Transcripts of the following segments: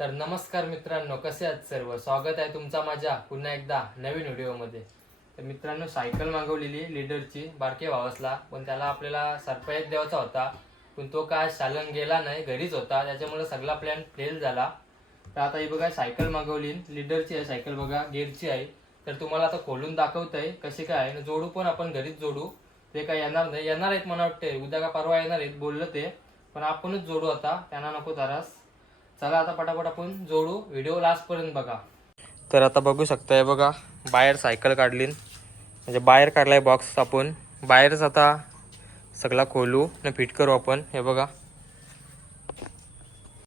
तर नमस्कार मित्रांनो कसे आहात सर्व? स्वागत आहे तुमचा माझ्या पुन्हा एकदा नवीन व्हिडिओमध्ये. तर मित्रांनो सायकल मागवलेली लीडरची बारके भावासला पण त्याला आपल्याला सरप्राईज द्यायचा होता. पण तो काय शालन गेला नाही घरीच होता. त्याच्यामुळे सगळा प्लॅन फेल झाला. तर आता ही बघा सायकल मागवली. लीडरची आहे सायकल बघा गेअरची आहे. तर तुम्हाला आता खोलून दाखवत आहे कशी काय आहे. जोडू पण आपण घरीच जोडू. ते काय येणार नाही. येणार आहेत मला वाटते उद्या का परवा येणार आहेत. बोललं ते. पण आपणच जोडू आता. त्यांना नको त्रास चला आता पटापट आपण जोडू. व्हिडिओ लास्ट पर्यंत बघा. तर आता बघू शकताय बघा. बाहेर सायकल काढली म्हणजे बाहेर काढलाय बॉक्स आपण. बाहेरच आता सगळा खोलू आणि फिट करू आपण. हे बघा.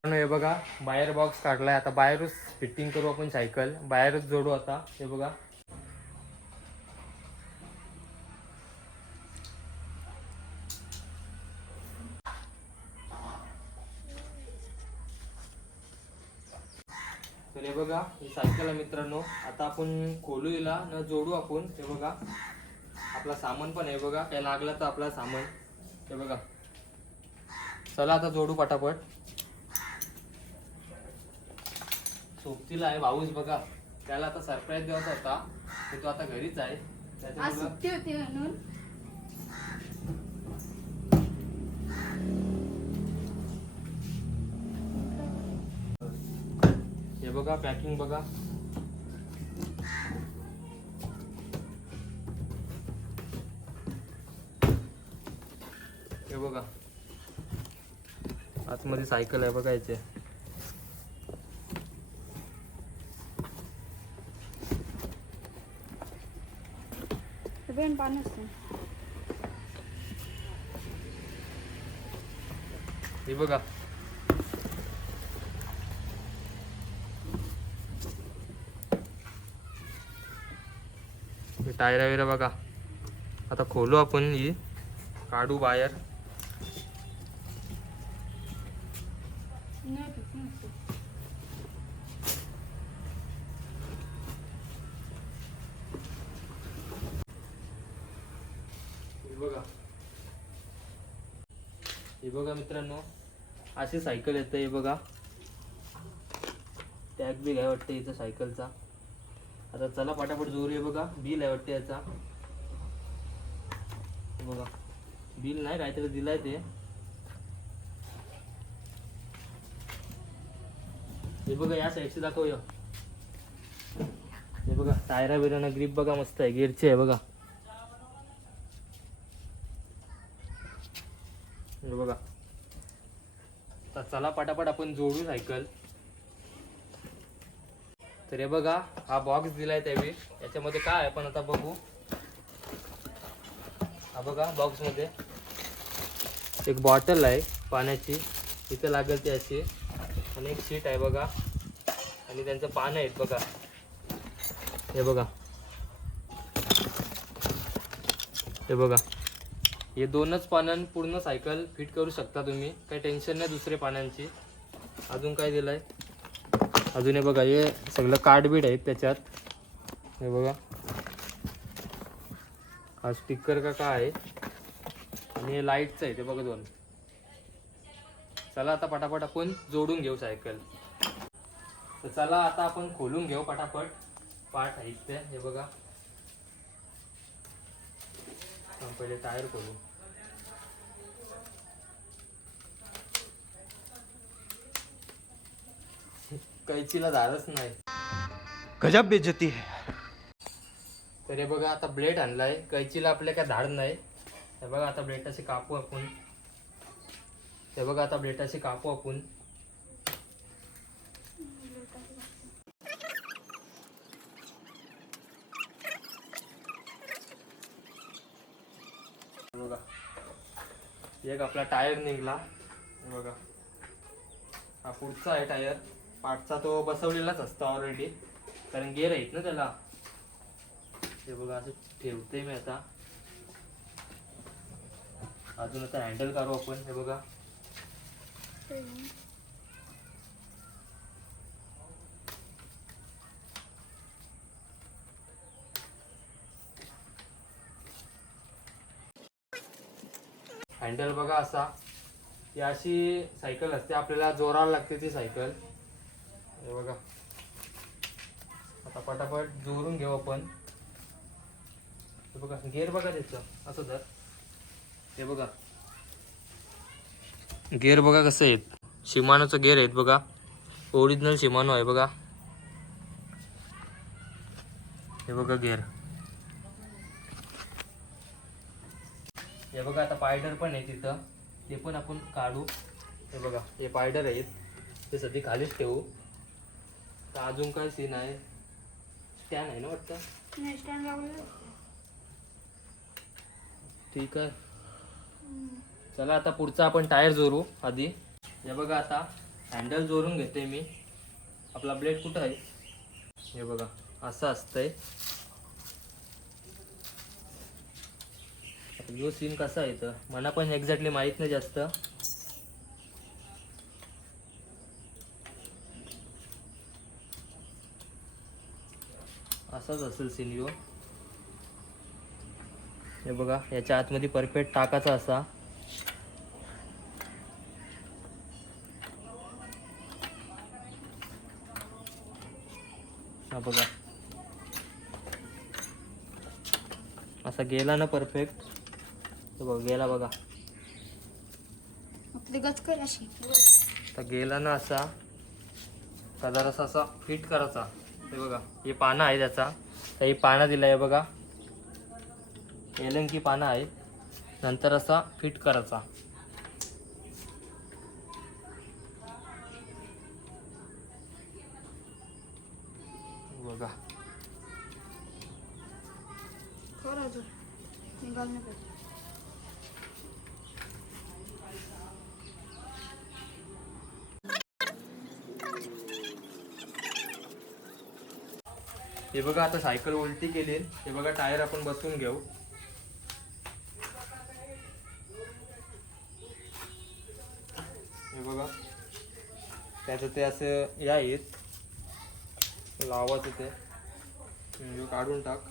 हे बघा. बाहेर बॉक्स काढलाय. आता बाहेरच फिटिंग करू आपण सायकल बाहेरच जोडू आता. हे बघा. तर हे बघा हे सायकल आहे मित्रांनो आता आपण खोलू हिला न जोडू आपण हे बघा. आपला सामान पण आहे बघा काय लागला तर आपला सामान. हे बघा. चला आता जोडू पटापट. सोबतीला आहे भाऊच बघा. त्याला आता सरप्राईज द्यायचा होता. तो आता घरीच आहे. त्याच्या सुट्टी होती म्हणून. बघा पॅकिंग बघा. हे बघा. आतमध्ये सायकल आहे बघा याचे हे बघा. टायरा विरा बघा. आता खोलू आपण ही. काढू बाहेर. बघा. हे बघा मित्रांनो अशी सायकल येतं हे बघा. टॅग बी काय वाटतं इथं सायकलचा आता चला पटापट जोर आहे बघा. बिल आहे वाटतं याचा. बघा. बिल नाही काहीतरी दिलाय ते. हे बघा या साईडचे दाखवूया. हे बघा टायरा बिराना ग्रीप बघा मस्त आहे. गिअरची आहे बघा. हे बघा. चला पटापट आपण जोडू सायकल तर हे बघा हा बॉक्स दिलाय त्यावेळी. याच्यामध्ये काय आहे पण आता बघू. हा बघा बॉक्समध्ये एक बॉटल आहे पाण्याची. इथं लागेल ती अशी आणि एक सीट आहे बघा. आणि त्यांचं पानं आहेत बघा. हे बघा. हे बघा. हे दोनच पानां पूर्ण सायकल फिट करू शकता तुम्ही. काही टेन्शन नाही दुसरे पानांची. अजून काय दिलंय? अजून हे बघा हे सगळं कार्डबीड आहेत त्याच्यात. हे बघा. हा स्टिकर का काय आहे? आणि हे लाईटचं आहे ते बघा दोन. चला आता पटापट आपण जोडून घेऊ सायकल तर चला आता आपण खोलून घेऊ पटापट. पार्ट आहेत ते हे बघा. पहिले टायर खोलू. कैचीला धारच नाही. गजब बेइज्जती है। तर हे बघा आता ब्लेड आणलाय. कैचीला आपल्या काय धाड नाही. हे बघा आता ब्लेटाचे कापू आपण. हे बघा आता ब्लेटाचे कापू आपण. बघा. एक आपला टायर निघला. बघा. हा पुढचा आहे टायर. पाठचा तो बसवलेलाच असतो ऑलरेडी कारण गेअर आहेत ना त्याला. हे बघा असं ठेवते मी आता. अजून आता हँडल करू आपण हे बघा. हँडल बघा असा. ही अशी सायकल असते आपल्याला जोराला लागते ती सायकल हे बघा. आता पटापट जोरून घेऊ आपण. हे बघा गेअर बघा त्याचं असं तर हे बघा. गेअर बघा कसं आहेत. शिमानोचं गेअर आहेत बघा. ओरिजिनल शिमानो आहे बघा. हे बघा गेअर हे बघा आता पायडर पण आहे तिथं. ते पण आपण काढू. हे बघा हे पायडर आहेत. ते सध्या खालीच ठेवू. तर अजून काय सीन आहे? स्टॅन आहे ना वाटतं? नाही स्टँड लावलेलं ठीक आहे. चला आता पुढचा आपण टायर जोरू आधी. हे बघा आता हँडल जोरून घेते मी. आपला ब्लेड कुठं आहे? हे बघा असं असतंय. जो सीन कसा आहे तर मला पण एक्झॅक्टली माहीत नाही जास्त. असाच असेल यो हे बघा याच्या आतमध्ये परफेक्ट टाकाचा असा. हा बघा. असा गेला ना परफेक्ट. बघा गेला बघा. गेला ना असा. का जरासा असा फिट करायचा. हे बघा हे पानं आहे त्याचा. तर हे पानं दिलं आहे बघा. एलंकी पानं आहेत. नंतर असा फिट करायचा. बघा कर अजून निघाल नाही पाहिजे हे बघा आता सायकल उलटी केली. हे बघा टायर आपण बसून घेऊ. हे बघा. त्याचं ते असं या येत लावायचं ते. काढून टाक.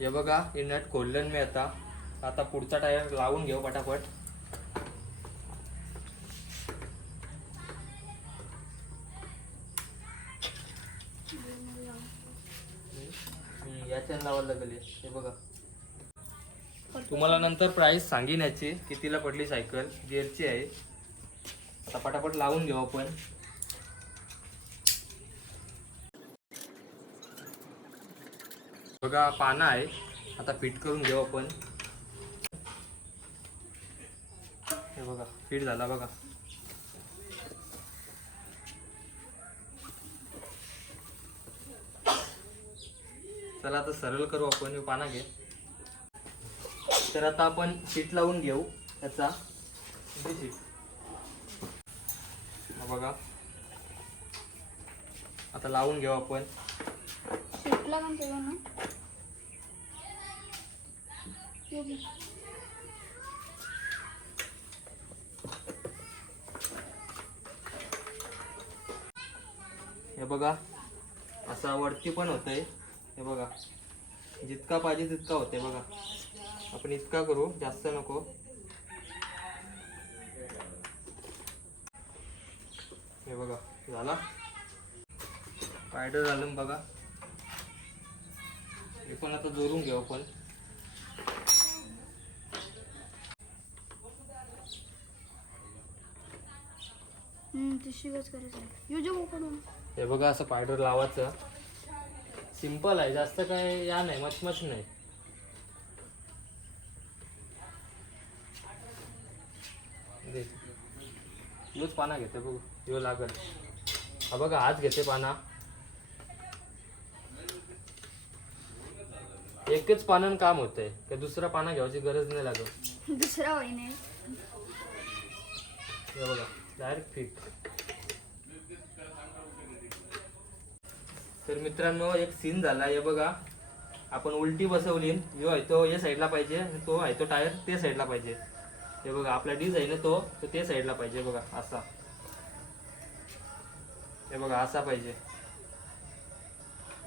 हे बघा हे नट खोललं मी आता. आता पुढचा टायर लावून घेऊ पटापट याच्या याच्यानं लावायला लागले हे बघा. तुम्हाला नंतर प्राइस सांगीन याची कितीला पडली सायकल गिअरची आहे. आता पटापट लावून घेऊ आपण. बघा पानं आहे. आता फिट करून घेऊ आपण. हे बघा फिट झाला बघा. चला आता सरळ करू आपण हे पाना घे. तर आता आपण शीट लावून घेऊ त्याचा शीट. बघा. आता लावून घेऊ आपण. शिटला पण ना. हे बघा असा वरती पण होतंय. हे बघा. जितका पाहिजे तितका होतंय बघा. आपण इतका करू जास्त नको. हे बघा झाला? पायडर झालं बघा. हे पण आता जोडून घेऊ आपण. हे बघा असं पायडर लावायचं. सिंपल आहे जास्त काय या नाही मचमच नाही. योच पाना घेते बघू यो लागल. हा बघा हाच घेते पाना. एकच पानानं काम होतंय का दुसरा पाना घ्यायची गरज नाही लागत. दुसरा वहिने हे बघा डायरेक्ट फिट तर मित्रांनो एक सीन झाला. हे बघा आपण उलटी बसवली यो आहे तो या साईडला पाहिजे. तो आहे तो टायर ते साईडला पाहिजे. हे बघा आपला डीज आहे ना तो तो ते साईडला पाहिजे. बघा असा. हे बघा असा पाहिजे.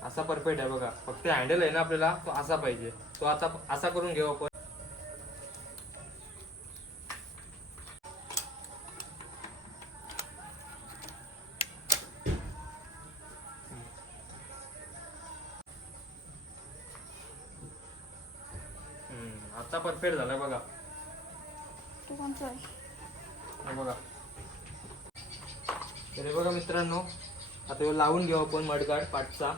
असा परफेक्ट आहे बघा. फक्त हँडल आहे ना आपल्याला तो असा पाहिजे. तो आता असा करून घेऊ आपण. परफेक्ट झालाय बघा. तो कोणता आहे हे बघा. तर हे बघा मित्रांनो आता ह्यो लावून घेऊ आपण मडगाड पाठचा.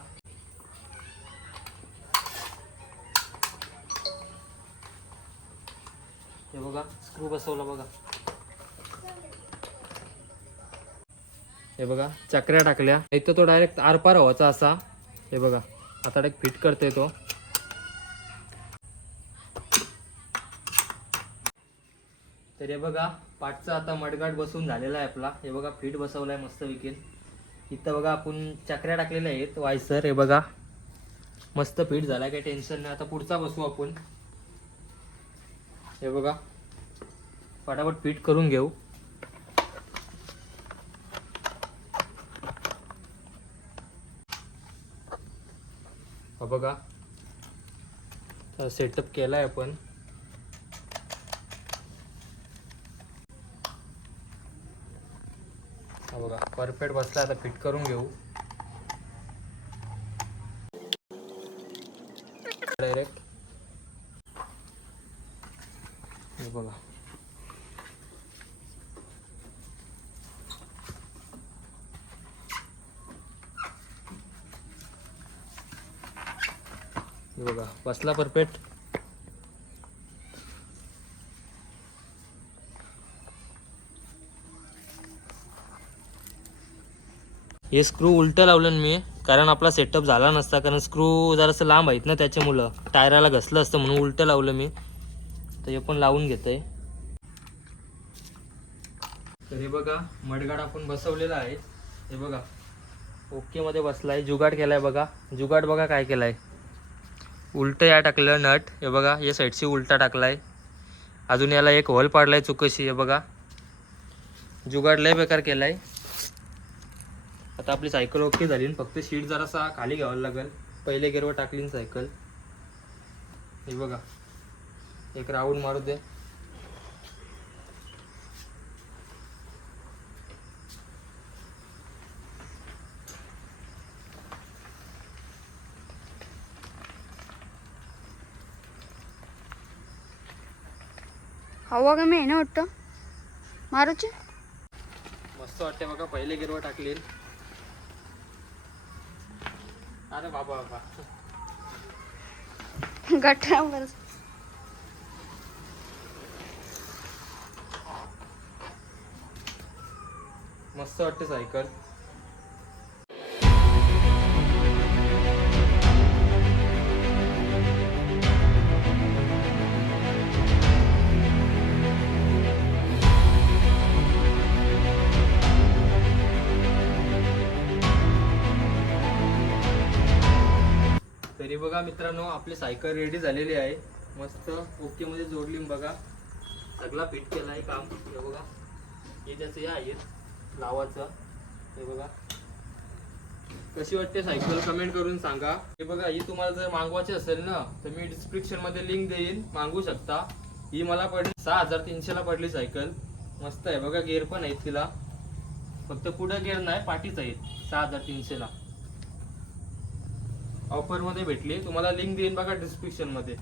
हे बघा स्क्रू बसवला बघा. हे बघा चकऱ्या टाकल्या. इथं तो डायरेक्ट आरपार व्हायचा असा. हे बघा आता डायरेक्ट फिट करतोय तो. हे बघा पाठचा आता मडगाट बसून झालेला आहे आपला. हे बघा फिट बसवलाय मस्त विकेल. इथं बघा आपण चकऱ्या टाकलेल्या आहेत वायसर हे बघा. मस्त फिट झालाय काही टेन्शन नाही. आता पुढचा बसू आपण. हे बघा. फटाफट फिट करून घेऊ. हो बघा. सेटअप केलाय आपण. बघा. परफेक्ट बसला आता फिट करून घेऊ. डायरेक्ट हे बघा. हे बघा बसला परफेक्ट हे स्क्रू उलटं लावलं मी कारण आपला सेटअप झाला नसता कारण स्क्रू जरासं लांब आहेत ना त्याच्यामुळं. टायराला घसलं असतं म्हणून उलटं लावलं मी. तर हे पण लावून घेतंय. तर हे बघा मडगाड आपण बसवलेला आहे. हे बघा ओके मध्ये बसलाय जुगाड केलाय बघा. जुगाड बघा काय केलाय. उलट या टाकलं नट हे बघा या साईडशी उलटा टाकलाय. अजून याला एक होल पाडलाय चुकशी हे बघा. जुगाड लय बेकार केलाय. आता आपली सायकल ओके झाली. फक्त शीट जरासा खाली घ्यावं लागेल. पहिले गेरवर टाकली सायकल हे बघा. एक राऊंड मारू दे. हवा कमी आहे ना वाटतं? मारूची? मस्त वाटते बघा. पहिले गिरवा टाकली अरे बाबा बाबा. गटावर. मस्त वाटते सायकल. बघा मित्रांनो आपली सायकल रेडी झालेली आहे. मस्त ओके मध्ये जोडली बघा सगळा फिट केला आहे काम. हे बघा हे त्याचं हे आहेत लावाचं हे बघा. कशी वाटते सायकल? कमेंट करून सांगा. हे बघा ही तुम्हाला जर मागवायची असेल ना तर मी डिस्क्रिप्शनमध्ये लिंक देईन. मागवू शकता. ही मला पडली सहा हजार तीनशेला पडली सायकल. मस्त आहे. बघा गेअर पण आहेत तिला. फक्त पुढे गेअर नाही पाठीच आहेत सहा हजार तीनशेला ऑफरमध्ये भेटली. तुम्हाला लिंक देईन बघा डिस्क्रिप्शनमध्ये.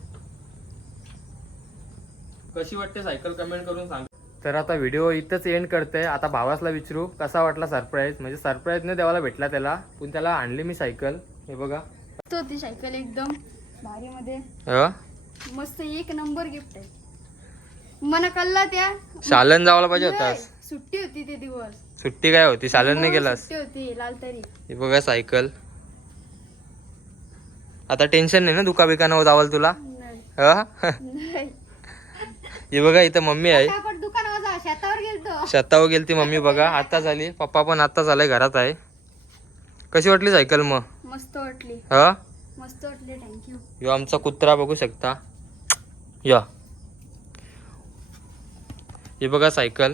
कशी वाटते सायकल कमेंट करून सांगा. तर आता व्हिडिओ इथंच एंड करते आता भावासला विचारू कसा वाटला सरप्राईज म्हणजे सरप्राईज न देवाला भेटला त्याला पण त्याला आणली मी सायकल हे बघा. तो ती सायकल एकदम. भारी मध्ये? मस्त एक नंबर गिफ्ट आहे. मना कल्ला त्या? शालन जावाला पाहिजे होतास? सुट्टी होती ते दिवस. सुट्टी काय होती? शालन नाही हो, गेलास? सुट्टी होती लाल तरी. हे बघा सायकल आता टेन्शन नाही ना दुका बिकानं जावाल तुला. हे? बघा इथं मम्मी आहे. शेतावर गेलतो. शेतावर गेली ती मम्मी बघा आता झाली. पप्पा पण आता झालाय घरात आहे. कशी वाटली सायकल मग? मस्त वाटली. ह? मस्त वाटली थँक्यू ह्यो आमचा कुत्रा बघू शकता. या. हे बघा सायकल.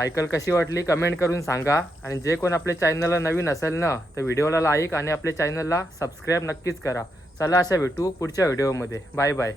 सायकल कशी वाटली कमेंट करून सांगा. आणि जे कोण आपल्या चॅनलला नवीन असेल ना तर व्हिडिओला लाईक आणि आपल्या चॅनलला सबस्क्राईब नक्कीच करा. चला अशा भेटू पुढच्या व्हिडिओमध्ये. Bye bye.